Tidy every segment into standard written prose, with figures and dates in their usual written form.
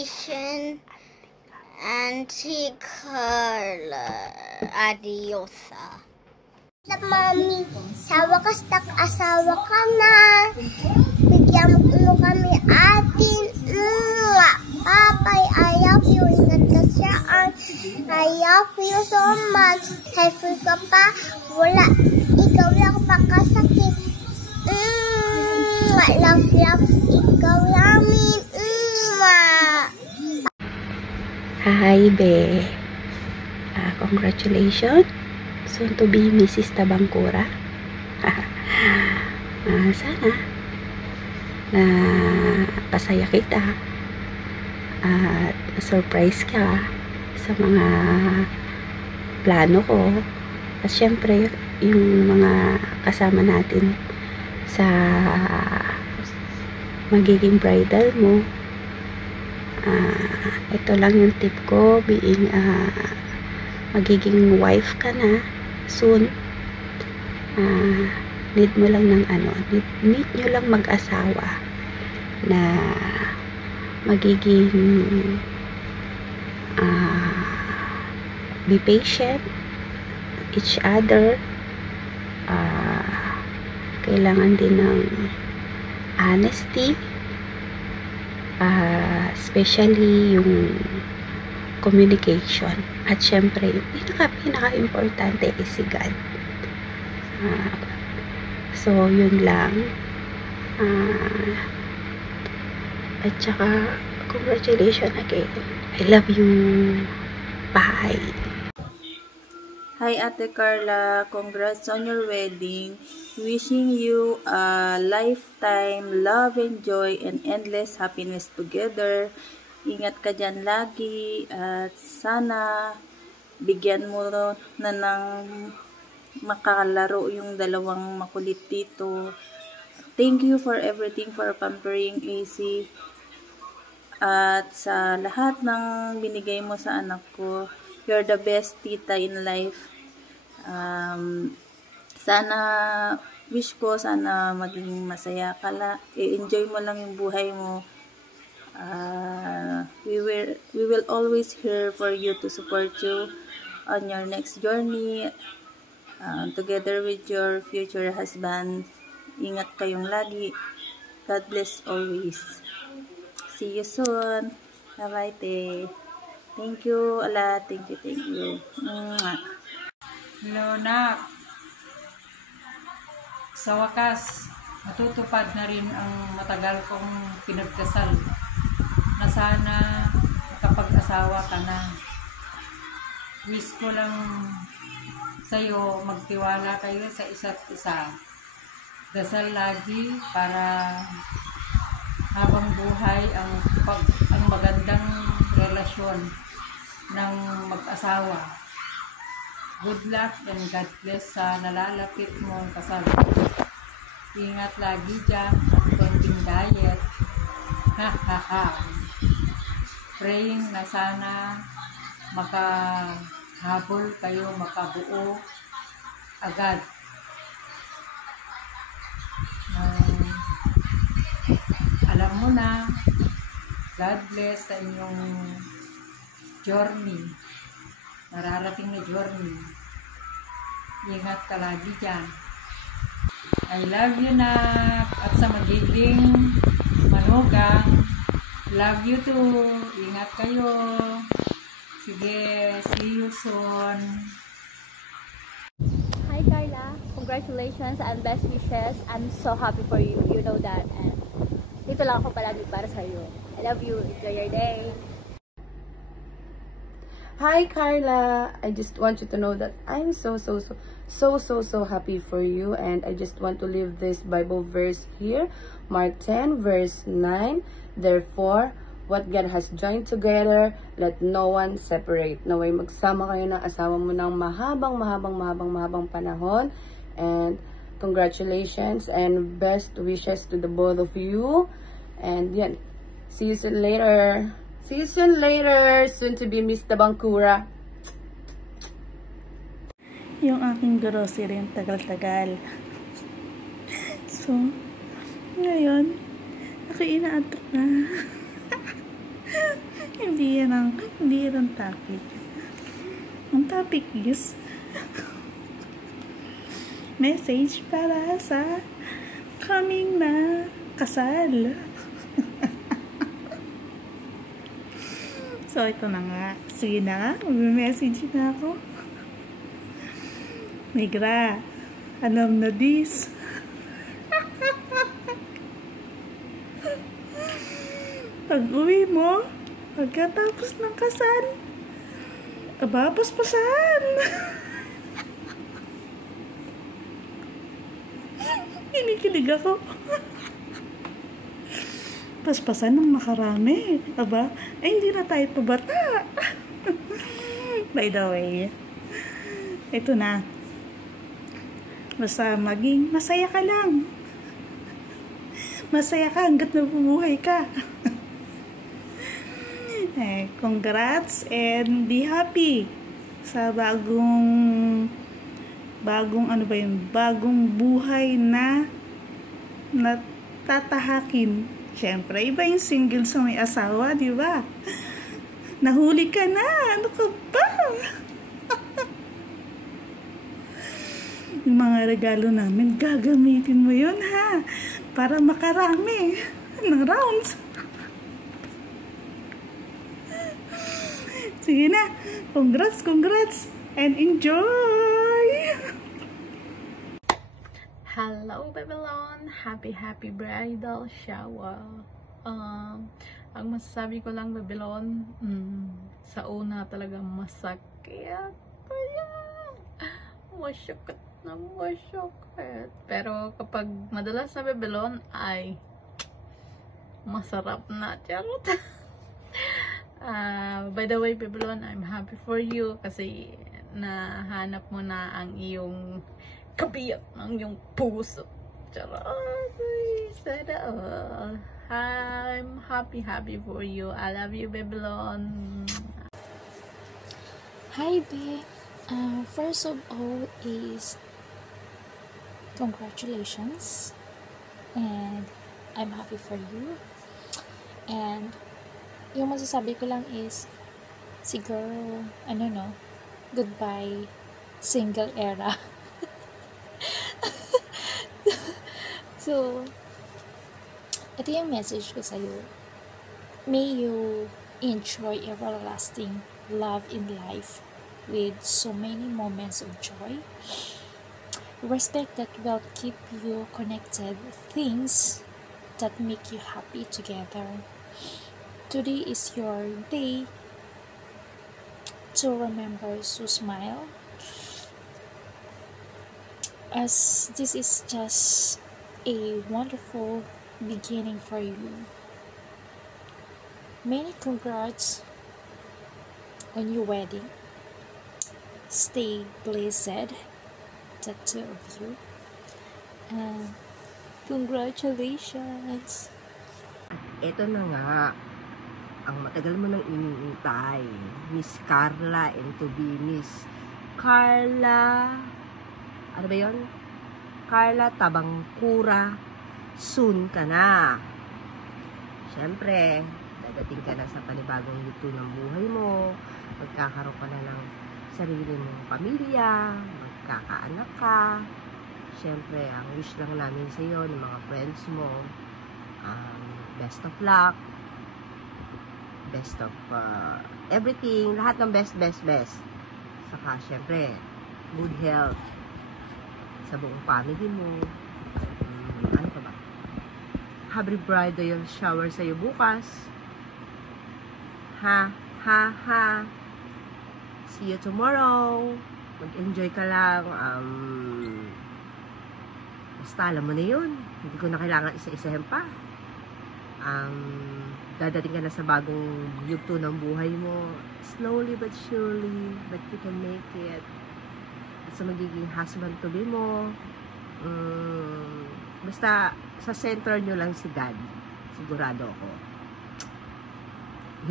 congratulations, Auntie Carla. Adiosa. Mami, sa wakas asawa ka na. Bigyan mo kami atin. Papay, I love you. Ingat ka saan. I love you so much. Healthy ka pa. Wala. Ikaw lang pakasakit. Love, ikaw namin. Hi, be. Congratulations. Soon to be Mrs. Tabangkura. Sana na pasaya kita at surprise ka sa mga plano ko at syempre yung mga kasama natin sa magiging bridal mo. Ito lang yung tip ko, being magiging wife ka na soon. Need mo lang ng need nyo lang mag-asawa na magiging be patient each other. Kailangan din ng honesty, especially yung communication, at syempre yung pinaka-importante is si God. So yun lang. At saka congratulations again. I love you. Bye. Hi Ate Carla, congrats on your wedding. Wishing you a lifetime love and joy and endless happiness together. Ingat ka dyan lagi at sana bigyan mo na ng makalaro yung dalawang makulit dito. Thank you for everything, for pampering AC at sa lahat ng binigay mo sa anak ko. You're the best tita in life. Sana, wish ko, sana maging masaya ka lang. I-enjoy mo lang yung buhay mo. We will always here for you to support you on your next journey. Together with your future husband. Ingat kayong lagi. God bless always. See you soon. Bye-bye, te. Thank you, ala. Thank you. Hello, nak. Sa wakas, matutupad na rin ang matagal kong pinagdasal na sana kapag-asawa ka na. Wish ko lang sa'yo, magtiwala kayo sa isa't isa. Dasal lagi para habang buhay ang magandang relasyon ng mag-asawa. Good luck and God bless sa nalalapit mong kasal. Ingat lagi dyan at konting diet. Praying na sana makahabol kayo, makabuo agad. Alam mo na, God bless sa inyong journey, nararating na journey. Ingat ka lagi dyan. I love you, nak. At sa magiging manugang, love you too. Ingat kayo. Sige, see you soon. Hi Carla, congratulations and best wishes. I'm so happy for you, you know that. And dito lang ako palagi para sa iyo. I love you. Enjoy your day. Hi Carla, I just want you to know that I'm so happy for you, and I just want to leave this Bible verse here, Mark 10 verse 9. Therefore, what God has joined together, let no one separate. Naway magsama kayo ng asawa mo ng mahabang panahon, and congratulations and best wishes to the both of you. And yan, see you soon later. See you soon later, soon to be Miss Tabangkura. Yung aking grocery yung tagal-tagal. So, ngayon, ako inaantok na. Hindi yan ang topic. Ang topic is message para sa coming na kasal. So, ito na nga. Sige na nga. Mag-message na ako. Negra, alam na this. Pag uwi mo, pagkatapos ng kasal, aba, paspasan. Kinikilig ako. Paspasan ng makarami. Aba, ay hindi na tayo pabata. By the way, ito na. Basta maging masaya ka lang. Masaya ka hanggat nabubuhay ka. Congrats and be happy sa bagong ano ba yun, bagong buhay na natatahakin. Siyempre, iba yung single sa may asawa, di ba? Nahuli ka na, ano ka ba? Yung mga regalo namin, gagamitin mo yun, ha? Para makarami ng rounds. Sige na, congrats, and enjoy! Hello, Babylon! Happy bridal shower! Ang masasabi ko lang, Babylon, sa una talagang masakit. Kaya, masyakit na masyakit. Pero kapag madalas na Babylon, ay masarap na. Charot! By the way, Babylon, I'm happy for you kasi nahanap mo na ang iyong kabiyak ng iyong puso. Charot! Sana all. I'm happy for you. I love you, Babylon. Hi, babe. First of all is congratulations, and I'm happy for you. And yung masasabi ko lang is, siguro, goodbye, single era. So, ito yung message ko sa'yo. May you enjoy everlasting love in life with so many moments of joy. Respect that will keep you connected, things that make you happy together. Today is your day to remember to smile, as this is just a wonderful beginning for you. Many congrats on your wedding. Stay blessed, the two of you, and congratulations. Ito na nga ang matagal mo nang iniintay, Miss Carla, and to be Miss Carla, ano ba yun? Carla Tabangkura, soon ka na. Siyempre, dadating ka na sa panibagong yugto ng buhay mo, magkakaroon ka na ng sarili mong pamilya, magkakaanak ka. Siyempre, ang wish lang namin sa iyo, ng mga friends mo, best of luck, best of everything, lahat ng best. Saka, syempre, good health sa buong family mo. Ano pa ba? Happy bridal shower sa'yo bukas. Ha. See you tomorrow. Mag-enjoy ka lang. Basta alam mo na yun. Hindi ko na kailangan isa-isahin pa. Dadating ka na sa bagong yugto ng buhay mo, slowly but surely, but you can make it. At sa magiging husband to be mo, basta sa center nyo lang si God, sigurado ako.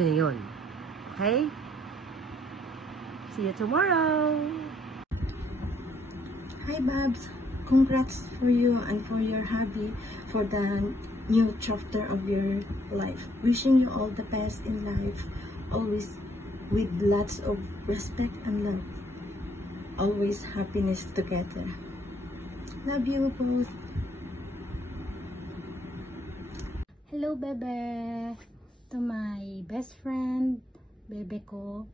Yun. Okay? See you tomorrow! Hi Babs! Congrats for you and for your hubby for the new chapter of your life. Wishing you all the best in life. always with lots of respect and love. Always happiness together. Love you both. Hello, Bebe. To my best friend, Bebe ko.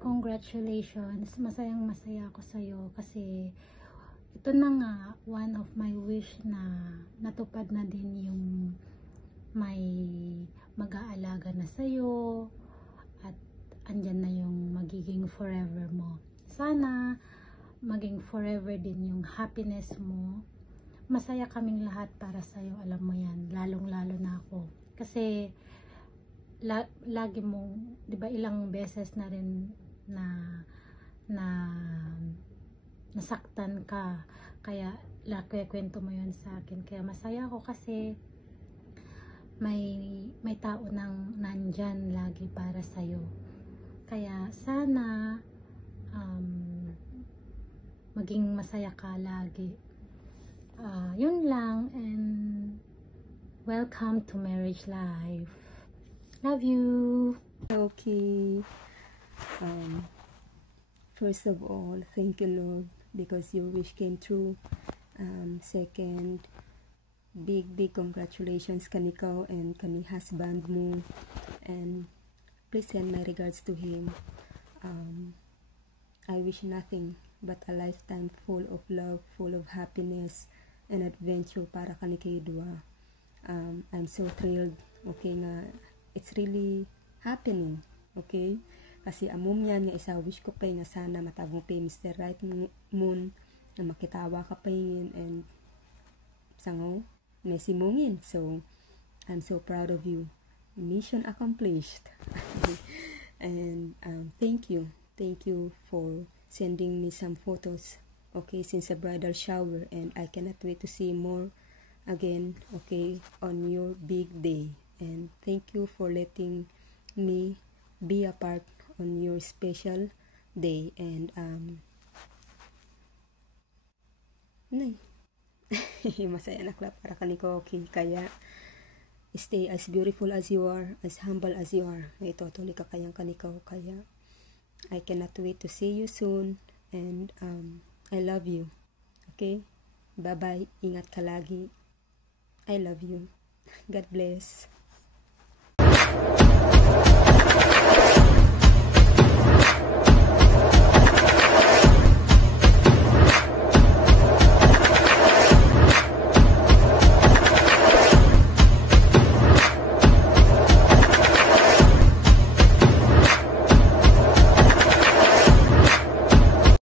Congratulations. Masayang masaya ako sa'yo kasi ito na nga, one of my wish na natupad na din yung may mag-aalaga na sa'yo at andyan na yung magiging forever mo. Sana maging forever din yung happiness mo. Masaya kaming lahat para sa'yo, alam mo yan, lalong-lalo na ako. Kasi lagi mong, di ba, ilang beses na rin na nasaktan ka, kaya kwento mo yun sa akin. Kaya masaya ako kasi may tao nang nandyan lagi para sa'yo. Kaya sana maging masaya ka lagi. Yun lang, and welcome to marriage life. Love you. Okay. First of all, thank you, Lord, because your wish came true. Second, big congratulations kanikaw and kani husband mo, and please send my regards to him. I wish nothing but a lifetime full of love, full of happiness and adventure para kani kayo dua. I'm so thrilled, okay, nga it's really happening, okay? Kasi amom yan nga isa, wish ko pa nga sana matagong pa Mr. Right Moon na makitawa ka pa yun, and sango may simungin. So I'm so proud of you. Mission accomplished. And thank you for sending me some photos, okay, since the bridal shower, and I cannot wait to see more again, okay, on your big day. And thank you for letting me be a part on your special day. And masaya na klap para kaniko, okay? Kaya stay as beautiful as you are, as humble as you are. Itotoli ka kayang kaniko. Kaya I cannot wait to see you soon, and I love you, okay? Bye bye, ingat ka lagi. I love you. God bless.